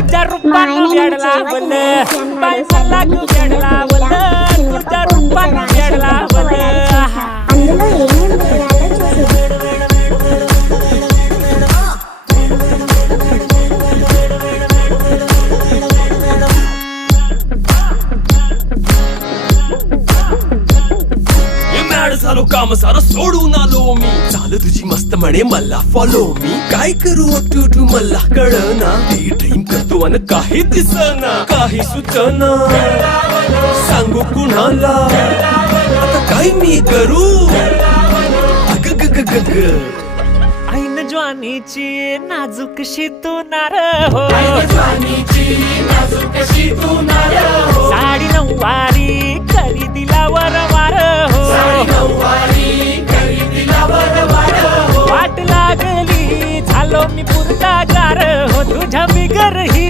तुझ्या रूपानं वेड लावलं बाई मला तू वेड लावलं तुझ्या रूपानं वेड लावलं అందులో ఏమేం వేయాలో చూసి झालो काम सारं सोडून आलो मी चाल तुझी मस्त म्हणे मला फॉलो मी काय करू टू मला कळना ती ड्रीम करतो आणि काही दिसना काही सुचना सांगू कुणाला आता काय मी करू अग ग ग ग ग ऐन ज्वानीची नाजूकशी तू नार हो साडी नऊवारी करी दिला वरवार हो वाट लागली झालो मी पुरता गार हो तुझ्या बिगर ही